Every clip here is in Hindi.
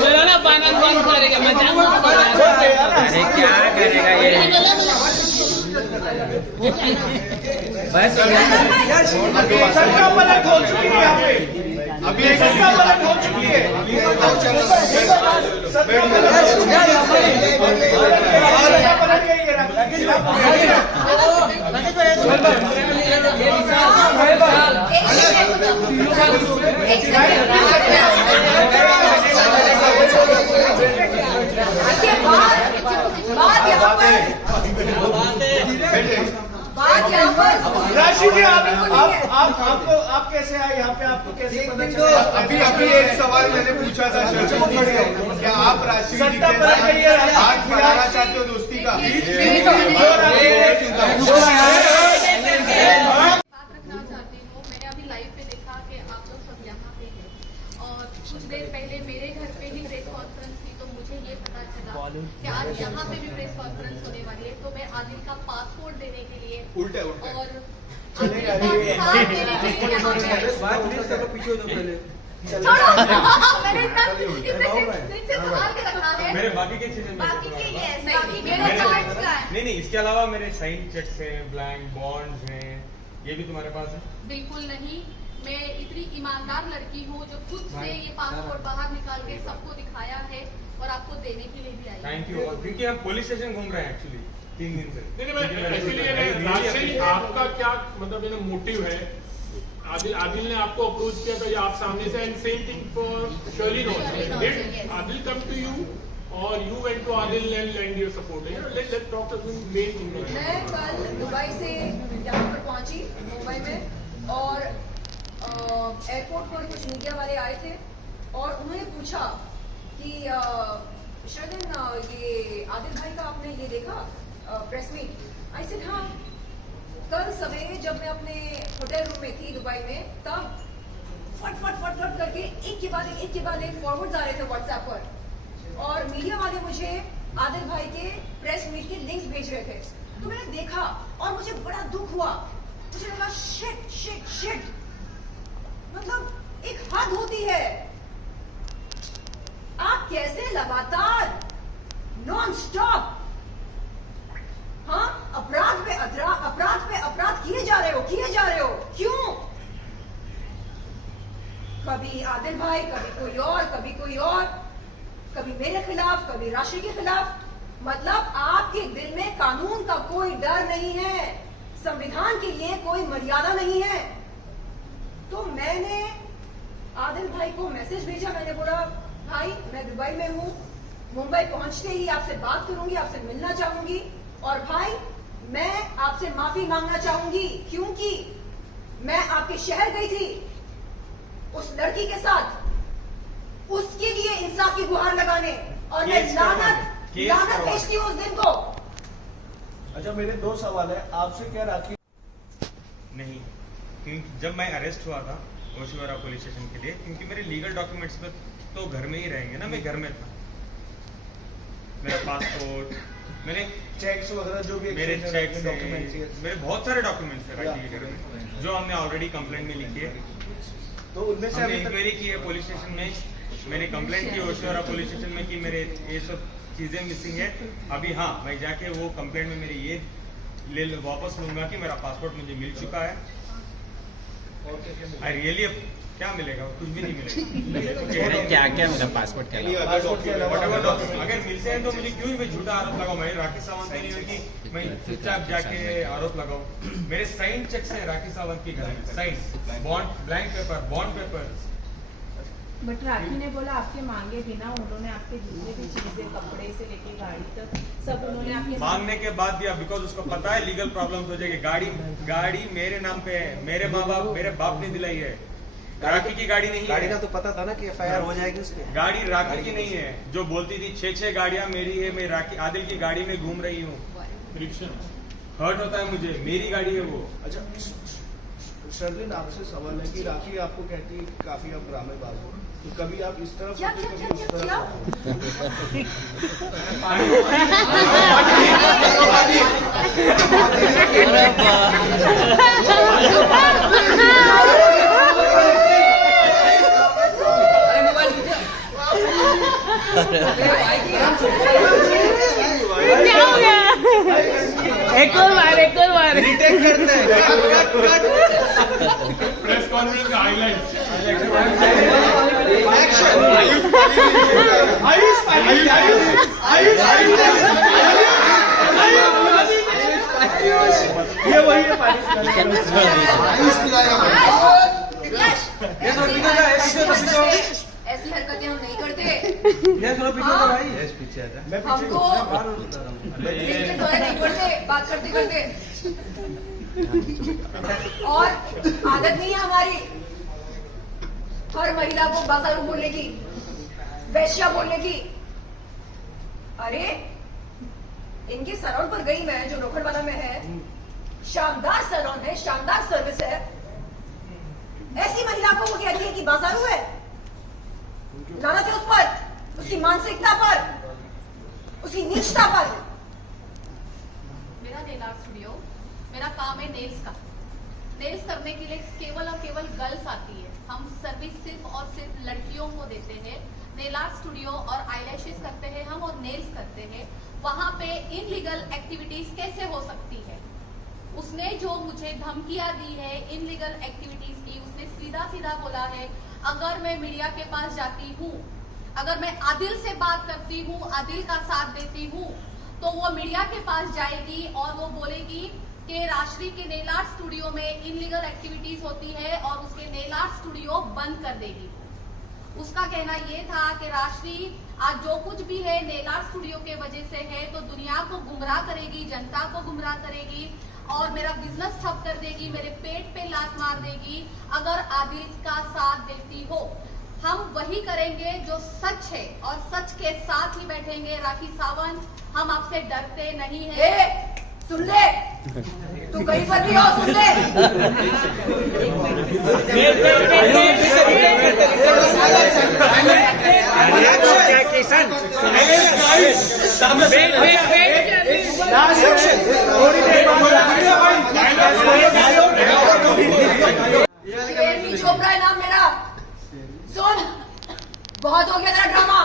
चलो ना फाइनल कौन करेगा? अरे क्या करेगा ये? बस सरकार पलट हो चुकी है यहाँ पे, अभी सरकार पलट हो चुकी है। राशि जी, आप कैसे आए यहाँ पे? आपको कैसे पता चला? अभी एक सवाल मैंने पूछा था क्या आप राशि सत्ता पर गई है, हाथ बढ़ाना चाहते हो दोस्ती का? बात रखना चाहती हूँ। मैंने अभी लाइव पे देखा कि आप लोग सब यहाँ पे हैं और कुछ देर पहले मेरे घर पे ही प्रेस कॉन्फ्रेंस थी, तो मुझे ये पता चला कि आज यहाँ पे भी प्रेस कॉन्फ्रेंस होने वाली है। तो मैं आदिल का पासपोर्ट देने के लिए उल्टे और आदिल का साथ देने के लिए यहाँ पे मैंने इतने सवाल के रखा है। मेरे बाकी की चीजें बाकी के मेरा चार्ज का है। नहीं, इसके अलावा मेरे साइन चेक्स हैं, ब्लैंक बॉन्ड्स हैं, ये भी तुम्हारे पास है? बिल्कुल नहीं, मैं इतनी ईमानदार लड़की हूँ जो खुद से ये पासपोर्ट बाहर निकाल के सबको दिखाया है और आपको देने के लिए भी आई। Thank you. क्योंकि हम पुलिस स्टेशन घूम रहे हैं एक्चुअली 3 दिन से। एक्चुअली आपका क्या मतलब मोटिव है? आदिल ने आपको अप्रोच किया था या आप सामने से? And same thing for Sherlyn also. Did Adil come to you और you went to Adil and lend your support? Let's talk about main thing. मैं कल दुबई से यहाँ पर पहुंची मुंबई में और एयरपोर्ट पर कुछ मीडिया वाले आए थे और उन्होंने पूछा कि शर्लिन, ये आदिल भाई का आपने ये देखा प्रेस मीट? आई सेड हाँ। कल सवेरे जब मैं अपने होटल रूम में थी दुबई में, तब फट फट फट फट करके एक के बाद एक फॉरवर्ड्स आ रहे थे व्हाट्सएप पर और मीडिया वाले मुझे आदिल भाई के प्रेस मीट के लिंक्स भेज रहे थे। तो मैंने देखा और मुझे बड़ा दुख हुआ। मुझे लगा शिट शिट शिट, मतलब एक हद होती है। आप कैसे लगातार नॉन स्टॉप अपराध पे अपराध किए जा रहे हो क्यों? कभी आदिल भाई, कभी कोई और, कभी मेरे खिलाफ, कभी राशि के खिलाफ। मतलब आपके दिल में कानून का कोई डर नहीं है, संविधान के लिए कोई मर्यादा नहीं है। तो मैंने आदिल भाई को मैसेज भेजा। मैंने बोला, भाई मैं दुबई में हूँ, मुंबई पहुंचते ही आपसे बात करूंगी, आपसे मिलना चाहूंगी और भाई मैं आपसे माफी मांगना चाहूंगी क्योंकि मैं आपके शहर गई थी उस लड़की के साथ, उसके लिए इंसाफ की गुहार लगाने और मैं लानत भेजती हूँ उस दिन को। अच्छा, मेरे 2 सवाल है आपसे। क्या राखी नहीं, क्योंकि जब मैं अरेस्ट हुआ था ओशिवारा पुलिस स्टेशन के लिए, क्योंकि मेरे लीगल डॉक्यूमेंट्स में तो घर में ही रहेंगे ना, मैं घर में था। मेरा पासपोर्ट, मैंने चेक्स वगैरह जो भी मेरे चेक्स, डॉक्यूमेंट्स, मेरे बहुत सारे डॉक्यूमेंट्स हैं राखी के घर में, जो हमने ऑलरेडी कंप्लेंट में लिखी है। तो उनमें से हमने इंक्वायरी की है पुलिस स्टेशन में, मैंने कंप्लेंट की ओशिवारा पुलिस स्टेशन में कि मेरे ये सब चीजें मिसिंग है। अभी हाँ, मैं जाके वो कंप्लेंट में मेरे ये वापस लूंगा कि मेरा पासपोर्ट मुझे मिल चुका है। आई रियली, क्या मिलेगा? कुछ भी नहीं मिलेगा। क्या क्या मिला पासपोर्ट के अलावा? अगर मिलते हैं तो मुझे क्यों मैं झूठा आरोप लगाऊं? मैं राखी सावंत नहीं हूँ कि मैं चुपचाप जाके आरोप लगाऊं। मेरे साइन चेक्स हैं राखी सावंत के घर में, sign, bond, blank paper, bond paper. But Rakhi ने बोला आपके मांगे बिना उन्होंने आपके जितने भी चीजें, कपड़े से लेके गाड़ी तक सब उन्होंने आपके मांगने के बाद दिया, बिकॉज उसको पता है लीगल प्रॉब्लम हो जाएगी। गाड़ी मेरे नाम पे है, मेरे बाप ने दिलाई है, राखी की गाड़ी नहीं है। गाड़ी का तो पता था ना कि एफआईआर हो जाएगी उसमें। गाड़ी राखी की नहीं है, जो बोलती थी 6 गाड़ियां मेरी है, मैं राखी आदिल की गाड़ी में घूम रही हूँ। हर्ट होता है मुझे, मेरी गाड़ी है वो। अच्छा शर्लिन, आपसे सवाल है कि राखी आपको कहती है काफी आप ड्रामेबाज हो, तो कभी आप इस तरफ क्या कभी क्या उस क्या तरफ क्या एक और बार रिटेक करते हैं। प्रेस कॉन्फ्रेंस का हाईलाइट ये वही है पानी ऐसी हरकतें हम नहीं करते। पीछे हमको लिंक के द्वारा नहीं पढ़ते बात करते करते। और आदत नहीं है हमारी हर महिला को बाजारू बोलने की, वैश्या बोलने की। अरे इनके सैलून पर गई मैं, जो लोखंडवाला में है, शानदार सैलून है, शानदार सर्विस है। ऐसी महिला को वो कहती है कि बाजारू है। लानत है उस पर, उसकी मानसिकता पर, उसकी नीचता पर। मेरा नेल आर्ट स्टूडियो, मेरा काम है नेल्स का। नेल्स करने के लिए केवल और केवल गर्ल्स आती है। हम सर्विस सिर्फ और सिर्फ लड़कियों को देते हैं। नेल आर्ट स्टूडियो और आईलैशेस करते हैं हम और नेल्स करते हैं। वहां पे इनलीगल एक्टिविटीज कैसे हो सकती है? उसने जो मुझे धमकियां दी है इनलीगल एक्टिविटीज की, उसने सीधा सीधा बोला है अगर मैं मीडिया के पास जाती हूँ, अगर मैं आदिल से बात करती हूँ, आदिल का साथ देती हूँ, तो वो मीडिया के पास जाएगी और वो बोलेगी कि राश्री के नेल आर्ट स्टूडियो में इनलीगल एक्टिविटीज होती है और उसके नेल आर्ट स्टूडियो बंद कर देगी। उसका कहना ये था कि राश्री आज जो कुछ भी है नेल आर्ट स्टूडियो के वजह से है, तो दुनिया को गुमराह करेगी, जनता को गुमराह करेगी और मेरा बिजनेस ठप कर देगी, मेरे पेट पे लात मार देगी अगर आदिल का साथ देती हो। हम वही करेंगे जो सच है और सच के साथ ही बैठेंगे। राखी सावंत, हम आपसे डरते नहीं हैं। सुन ले, तू कहीं पर भी हो, सुन ले। चोपड़ा है नाम मेरा। सुन, बहुत हो गया तेरा ड्रामा।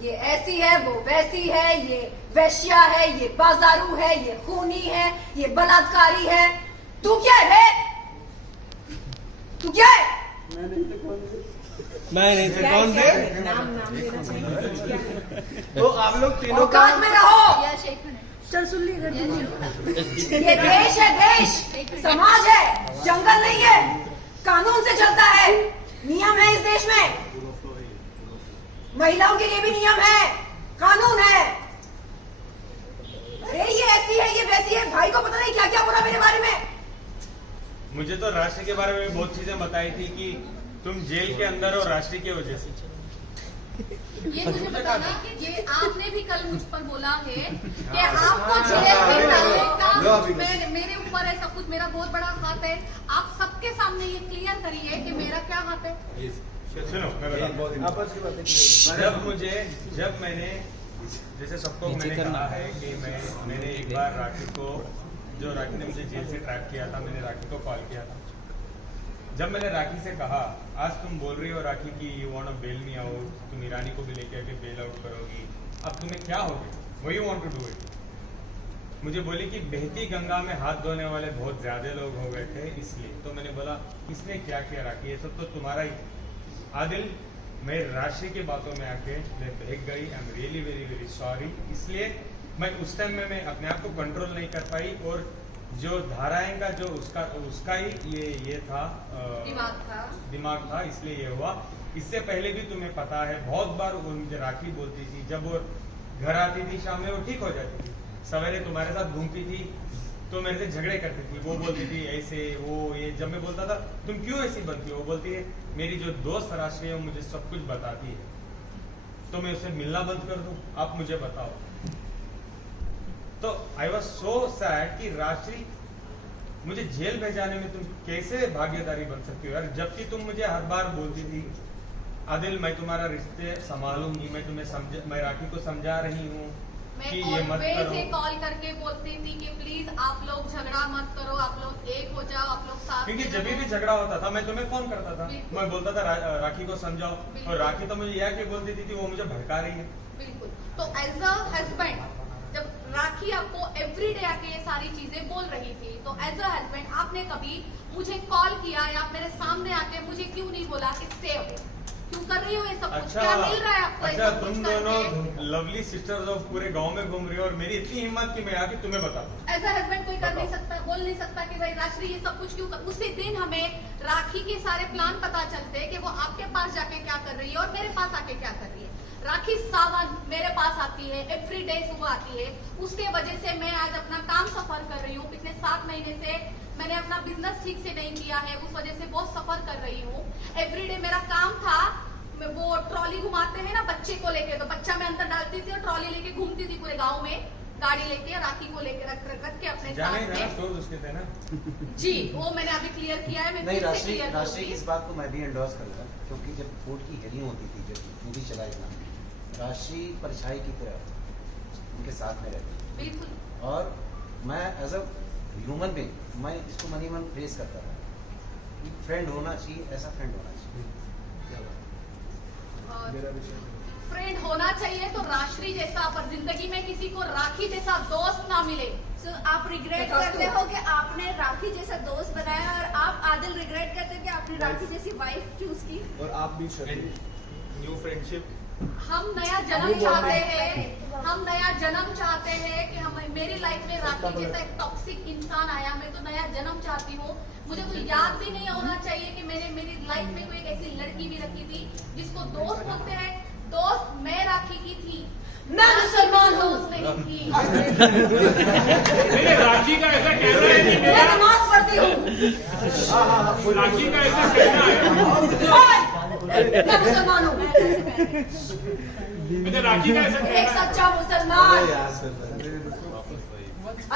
ये ऐसी है, वो वैसी है, ये वैश्या है, ये बाजारू है, ये खूनी है, ये बलात्कारी है। तू क्या है बे? तू क्या है? मैं नहीं थे, कौन थे? नाम देना चाहिए। तो आप लोग तीनों का औकात में रहो। चल सुन ली। ये देश है, देश समाज है, जंगल नहीं है। कानून से चलता है, नियम है इस देश में। महिलाओं के लिए भी नियम है, कानून है। अरे ये ऐसी है, ये वैसी है। भाई को पता नहीं क्या क्या बोला मेरे बारे में। मुझे तो राष्ट्र के बारे में बहुत चीजें बताई थी कि तुम जेल के अंदर हो राष्ट्र की वजह से। ये मुझे बताना कि ये आपने भी कल मुझ पर बोला है कि आपको जेल में डालने का मेरे ऊपर है सब कुछ, मेरा बहुत बड़ा हाथ है। आप सबके सामने ये क्लियर करिए कि मेरा क्या हाथ है। सुनो, मैं बताता हूं। जब मैंने जैसे सबको मैंने कहा है कि मैंने एक बार राखी को, जो राखी ने मुझे जेल से ट्रैप किया था, मैंने राखी को कॉल किया था। जब मैंने राखी से कहा आज तुम बोल रही हो राखी कि you want to bail me out, तुम ईरानी को भी लेके आके बेल आउट करोगी, अब तुम्हें क्या हो गया, वो you want to do it. मुझे बोली कि बहती गंगा में हाथ धोने वाले बहुत ज्यादा लोग हो गए थे इसलिए। तो मैंने बोला किसने क्या किया राखी, ये सब तो तुम्हारा ही। आदिल, मैं राशि की बातों में आके मैं बहक गई। I am really very very sorry. इसलिए मैं उस टाइम में मैं अपने आप को कंट्रोल नहीं कर पाई और जो धाराएं का जो उसका ही ये था, दिमाग था, इसलिए ये हुआ। इससे पहले भी तुम्हें पता है बहुत बार वो मुझे राखी बोलती थी, जब वो घर आती थी शाम में वो ठीक हो जाती थी, सवेरे तुम्हारे साथ घूमती थी तो मेरे से झगड़े करती थी। वो बोलती थी ऐसे वो ये, जब मैं बोलता था तुम क्यों ऐसी बनती हो, वो बोलती है मेरी जो दोस्त राशि है वो मुझे सब कुछ बताती है, तो मैं उससे मिलना बंद कर दूं, आप मुझे बताओ। तो आई वॉज सो सैड कि राशि मुझे जेल भेजाने में तुम कैसे भागीदारी बन सकती हो यार, जबकि तुम मुझे हर बार बोलती थी आदिल मैं तुम्हारा रिश्ते संभालूंगी, मैं राखी को समझा रही हूँ कि ये मत करो। मैं कॉल करके बोलती थी कि प्लीज आप लोग झगड़ा मत करो, आप लोग एक हो जाओ, आप लोग साथ। क्योंकि जब भी झगड़ा होता था मैं तुम्हें फोन करता था, मैं बोलता था राखी को समझाओ, और राखी तो मुझे यह कि बोलती थी वो मुझे भड़का रही है। बिल्कुल। तो एज अ हस्बैंड जब राखी एवरीडे आके ये सारी चीजें बोल रही थी। तो एज अ हस्बैंड आपने कभी मुझे कॉल किया या मेरे सामने आके मुझे क्यों नहीं बोला कि स्टे अवे, क्यों कर रही हो ये सब कुछ, क्या मिल रहा है आपको? अच्छा, तुम दोनों लवली सिस्टर्स ऑफ पूरे गांव में घूम रही हो और मेरी इतनी हिम्मत कि मैं आके तुम्हें बता दूं। एज अ हस्बैंड कोई कर नहीं सकता, बोल नहीं सकता कि भाई राश्री ये सब कुछ क्यों कर। उसी दिन हमें राखी के सारे प्लान पता चलते कि वो आपके पास जाके क्या कर रही है और मेरे पास आके क्या कर रही है। राखी सावन मेरे पास आती है, एवरी डे सुबह आती है, उसके वजह से मैं आज अपना काम सफर कर रही हूँ। पिछले 7 महीने से मैंने अपना बिजनेस ठीक से नहीं किया है, उस वजह से बहुत सफर कर रही हूँ। एवरीडे मेरा काम था, वो ट्रॉली घुमाते हैं ना बच्चे को लेके, तो बच्चा मैं अंदर डालती थी और ट्रॉली लेके घूमती थी पूरे गांव में, गाड़ी लेके राखी को लेके रख के अपने साथ में। उसके थे ना जी, वो मैंने अभी क्लियर किया है। मैं नहीं, फिर से क्लियर राष्ट्रीय करूंगी। इस बात को मैं भी एंडोर्स करूंगा, क्योंकि जब कोर्ट की हेयरिंग होती थी, जब मूवी चला इतना, राष्ट्रीय परछाई की तरह उनके साथ में रहती, बिल्कुल। और मैं एज अ ह्यूमन बीइंग मैं इसको मनी मन फेस करता था कि फ्रेंड होना चाहिए, ऐसा फ्रेंड होना चाहिए। फ्रेंड होना चाहिए तो राष्ट्रीय जैसा, पर जिंदगी में किसी को राखी जैसा दोस्त ना मिले। So, आप रिग्रेट करते हो कि आपने राखी जैसा दोस्त बनाया, और आप आदिल रिग्रेट करते हो कि आपने राखी जैसी वाइफ चूज की। और आप भी शर्लिन, न्यू फ्रेंडशिप। हम नया जन्म चाहते हैं, हम नया जन्म चाहते हैं कि हम मेरी लाइफ में राखी जैसा एक टॉक्सिक इंसान आया, मैं तो नया जन्म चाहती हूँ। मुझे तो याद भी नहीं होना चाहिए कि मैंने मेरी लाइफ में कोई एक ऐसी लड़की भी रखी थी जिसको दोस्त बोलते हैं। दोस्त मैं राखी की थी, मैं मुसलमान हूँ, दोस्त नहीं थी। नहीं, राखी का ऐसा कहना है कि मैं मेरा नमाज पढ़ती हूँ, राखी का ऐसा कहना है, मैं मुसलमान हूँ, मुझे राखी का ऐसा एक कहना है। सच्चा मुसलमान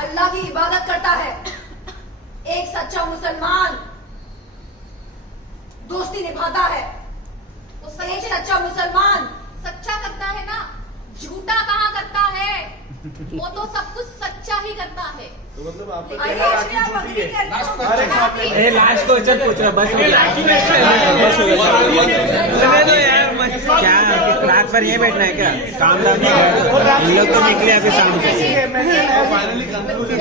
अल्लाह की इबादत करता है। एक सच्चा मुसलमान दोस्ती निभाता है। वो एक सच्चा मुसलमान सच्चा करता है ना, झूठा कहाँ करता है? वो तो सब कुछ सच्चा ही करता है। तो मतलब आपका आइए, कहना राखी आप राखी अग्री झूठी है। करते हो। अरे बाप रे। ए लास्ट क्वेश्चन पूछ रहा, बस हो गया। राखी का ऐसा बस हो गया। कहना चले दो यार, क्या रात भर ये बैठना है क्या? काम धाम नहीं है, इन लोग तो निकले अभी शाम को। फाइनली कंक्लूजन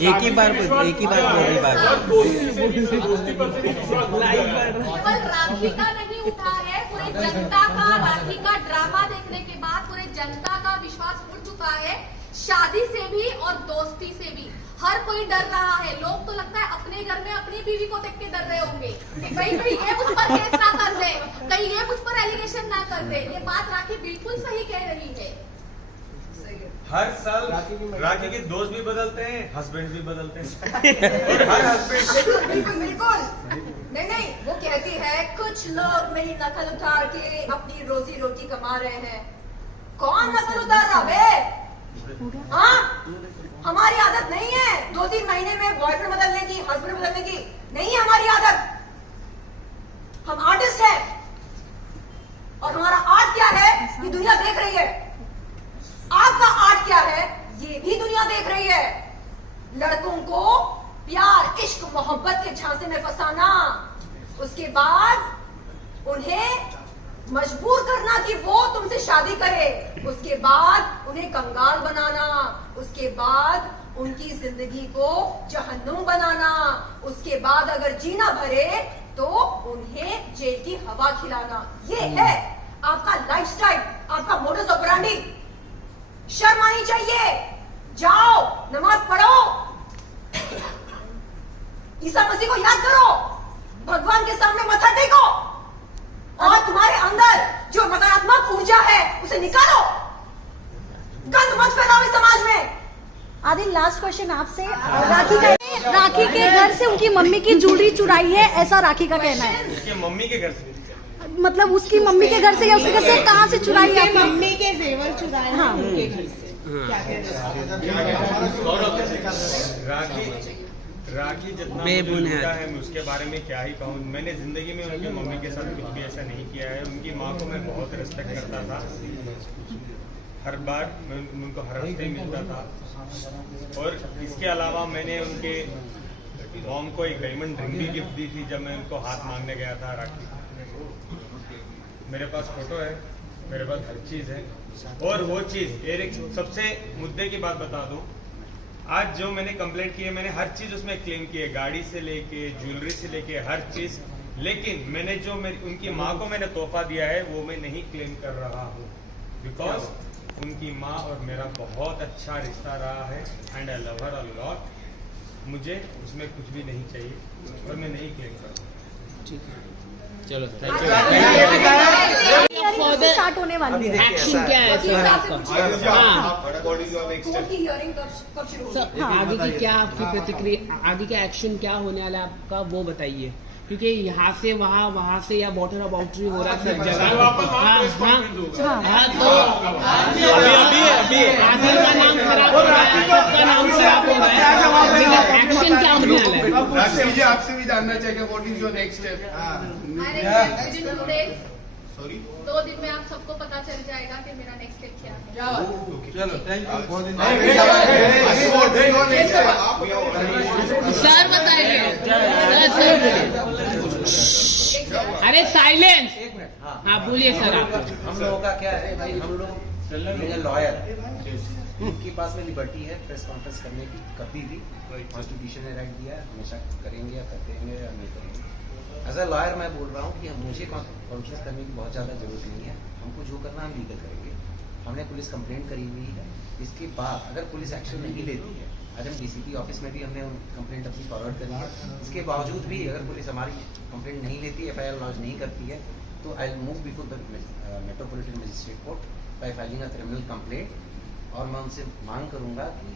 एक ही बार बोल रही बात। दोस्ती पर से विश्वास उठ गया है। केवल राखी का नहीं उठा है, पूरे जनता का राखी का ड्रामा देखने के बाद पूरे जनता का विश्वास उठ चुका है। शादी से भी और दोस्ती से भी हर कोई डर रहा है। लोग तो लगता है अपने घर में अपनी बीवी को देख के डर रहे होंगे कि कहीं ये मुझ पर केस ना कर दे, कहीं ये मुझ पर एलिगेशन ना कर दे। ये बात राखी बिल्कुल सही कह रही है। हर साल राखी के दोस्त भी बदलते हैं, हस्बैंड भी बदलते हैं और हर हस्बैंड बिल्कुल बिल्कुल नहीं, वो कहती है कुछ लोग मेरी नकल उतार के अपनी रोजी रोटी कमा रहे हैं। कौन नकल उतार रहा बे? हाँ, हमारी आदत नहीं है 2-3 महीने में बॉयफ्रेंड बदलने की, हस्बैंड बदलने की, नहीं है हमारी आदत। हम आर्टिस्ट हैं और हमारा आर्ट क्या है ये दुनिया देख रही है। आपका आर्ट क्या है ये भी दुनिया देख रही है। लड़कों को प्यार, इश्क, मोहब्बत के झांसे में फंसाना, उसके बाद उन्हें मजबूर करना कि वो तुमसे शादी करे, उसके बाद उन्हें कंगाल बनाना, उसके बाद उनकी जिंदगी को जहन्नुम बनाना, उसके बाद अगर जीना भरे तो उन्हें जेल की हवा खिलाना। ये है आपका लाइफस्टाइल, आपका मोडस ऑपरेंडी। शर्म आनी चाहिए। जाओ नमाज पढ़ो, ईसा मसीह को याद करो, भगवान के सामने मत्था टेको और तुम्हारे अंदर जो नकारात्मक ऊर्जा है उसे निकालो। गंद मत फैलाओ इस समाज में। आदिल, लास्ट क्वेश्चन आपसे। राखी के घर से उनकी मम्मी की ज्वेलरी चुराई है, ऐसा राखी का कहना है। उसके मम्मी के घर से, मतलब उसकी मम्मी के घर से या उसके घर से कहाँ से चुराई है? मम्मी के जेवर चुराए हैं उनके घर से। क्या राखी जितना बेबुनियाद मुझे है मैं उसके बारे में क्या ही कहूँ। मैंने जिंदगी में उनकी मम्मी के साथ कुछ भी ऐसा नहीं किया है। उनकी माँ को मैं बहुत रिस्पेक्ट करता था, हर बार मैं उनको हर हफ्ते मिलता था। और इसके अलावा मैंने उनके मॉम को एक डायमंड रिंग भी गिफ्ट दी थी जब मैं उनको हाथ मांगने गया था राखी। मेरे पास फोटो है, मेरे पास हर चीज है। और वो चीज एक सबसे मुद्दे की बात बता दूं, आज जो मैंने कंप्लेंट की है मैंने हर चीज उसमें क्लेम की है, गाड़ी से लेके ज्वेलरी से लेके हर चीज। लेकिन मैंने जो उनकी माँ को मैंने तोहफा दिया है वो मैं नहीं क्लेम कर रहा हूँ, बिकॉज उनकी माँ और मेरा बहुत अच्छा रिश्ता रहा है and I love her a lot. मुझे उसमें कुछ भी नहीं चाहिए और मैं नहीं क्लेम कर रहा। ठीक है, चलो स्टार्ट होने वाली है। एक्शन क्या है सर आपका? कोर्ट की हियरिंग कब शुरू होगी? आगे की क्या आपकी प्रतिक्रिया, आगे का एक्शन क्या होने वाला है आपका वो बताइए, क्योंकि यहाँ से वहाँ से या वाटर बाउंड्री हो रहा है सब जगह। हाँ तो अभी आदिल का नाम खराब हो रहा है, सबका नाम खराब हो रहा है, एक्शन क्या होने वाला है? राशि जी आपसे भी जानना चाहिए what is your next step? Sorry 2 दिन में आप सबको पता चल जाएगा कि मेरा नेक्स्ट स्टेप क्या है। चलो थैंक यू। सर बताइए। अरे साइलेंस। एक मिनट। हाँ बोलिए सर आप। हम लोगों का क्या है भाई, हम लोग लॉयर, उनके पास में लिबर्टी है प्रेस कॉन्फ्रेंस करने की, कभी भी कॉन्स्टिट्यूशन ने राइट दिया है, हमेशा करेंगे या करते हैं या नहीं करेंगे। एज अ लॉयर मैं बोल रहा हूँ कि मुझे कॉन्फ्रेंस करने की बहुत ज़्यादा जरूरत नहीं है, हमको जो करना हम लीगल करेंगे। हमने पुलिस कंप्लेंट करी हुई है, इसके बाद अगर पुलिस एक्शन नहीं लेती है, आज हम डीसीपी ऑफिस में भी हमने कंप्लेंट अपनी फॉरवर्ड करी है, इसके बावजूद भी अगर पुलिस हमारी कंप्लेंट नहीं लेती, एफआईआर लॉन्च नहीं करती है, तो I move before the metropolitan magistrate court by filing a criminal complaint. और मैं उनसे मांग करूंगा कि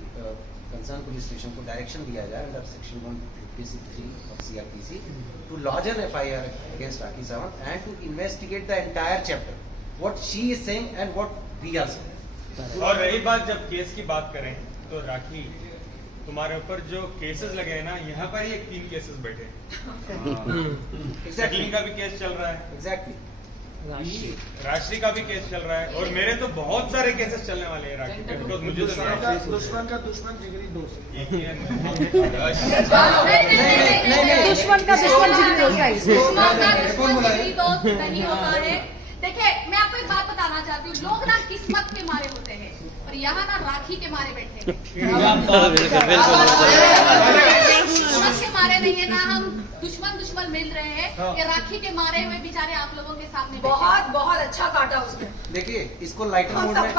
कंसर्न पुलिस स्टेशन को डायरेक्शन दिया जाए under section 153 of CRPC to lodge an FIR against Rakhi Sawant and to investigate the entire chapter, what she is saying and what we are saying. और रही बात जब केस की बात करें तो राखी तुम्हारे ऊपर जो केसेस लगे हैं ना, यहाँ पर ही 3 केसेस बैठे हैं। सेटलिंग का भी केस चल रहा है, एग्जैक्टली, राशि का भी केस चल रहा है, और मेरे तो बहुत सारे केसेस चलने वाले हैं राखी के, बिकॉज मुझे तो दुश्मन का दुश्मन जिगरी दोस्त। एक ही है। दुश्मन का दुश्मन जिगरी दोस्त है। दुश्मन जिगरी दोस्त नहीं होता है। देखिए मैं आपको एक बात बताना चाहती हूँ, लोग ना किस्मत के मारे होते हैं और यहाँ ना राखी के मारे बैठे हैं। किस्मत के मारे नहीं है ना, हम दुश्मन मिल रहे हैं कि राखी के मारे हुए बेचारे आप लोगों के सामने बहुत अच्छा काटा उसने। देखिए इसको लाइटर मोड में,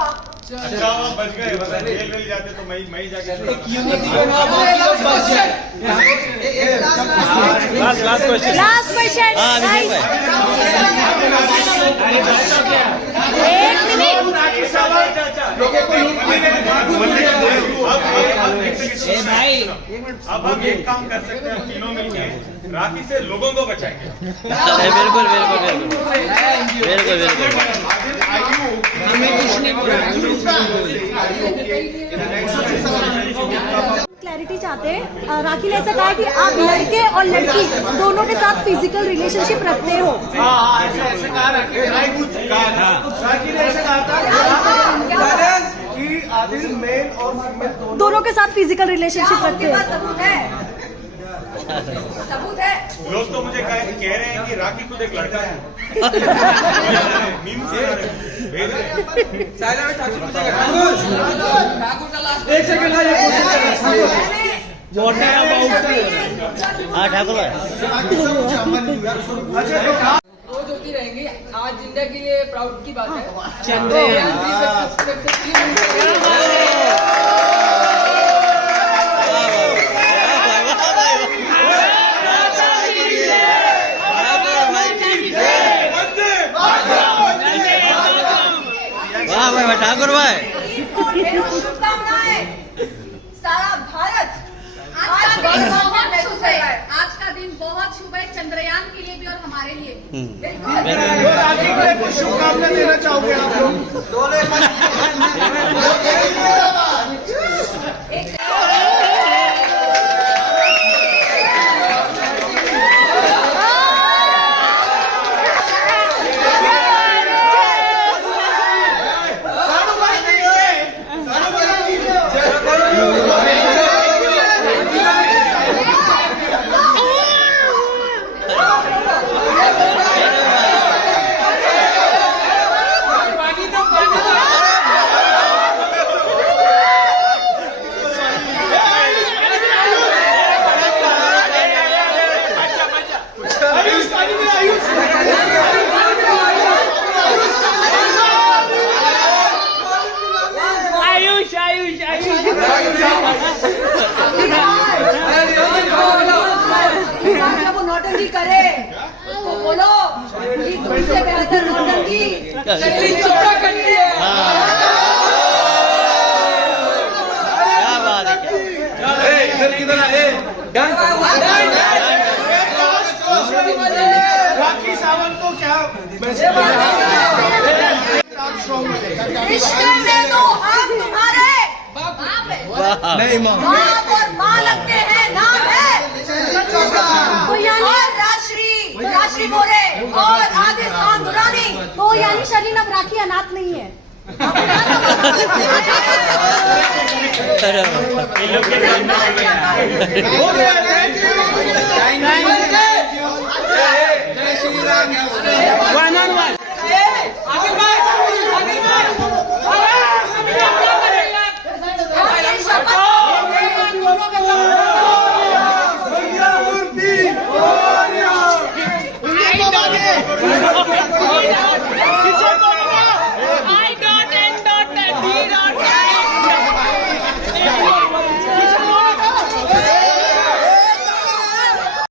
अच्छा बच गए, वरना जेल मिल जाते तो मैं जाके लास्ट क्वेश्चन। एक मिनट। अब हम एक काम कर सकते हैं, तीनों मिलके राखी से लोगों को बचाएंगे। बिल्कुल बिल्कुल बिल्कुल क्लैरिटी चाहते हैं। राखी ने ऐसा कहा कि आप लड़के और लड़की दोनों के साथ फिजिकल रिलेशनशिप रखते हो। राखी ने ऐसे कहा था कि आदिल मेल और फीमेल दोनों के साथ फिजिकल रिलेशनशिप रखते हो। सबूत है। लोग तो मुझे कह रहे हैं कि राखी खुद एक लड़का है। मीम से भेज रहे हैं। एक सेकंड रोज होती रहेंगी, आज जिंदगी के लिए प्राउड की बात है। ठाकुर भाई शुभकामनाएं। सारा भारत आज का दिन बहुत शुभ है, चंद्रयान के लिए भी और हमारे लिए भी। बिल्कुल। राखी के लिए कुछ शुभकामनाएं देना चाहोगे आप लोग? जब वो नौटंकी करे तो बोलो कि तुमसे बेहतर नौटंकी चली चोरा करती है। क्या बात है, राखी सावंत को क्या रिश्ते में तो हम तुम्हारे नहीं माँ बाप और माँ लगते हैं, नाम है और राश्री मोरे और आदिल खान दुरानी। तो यानी शरीन अब राखी अनाथ नहीं है। अरे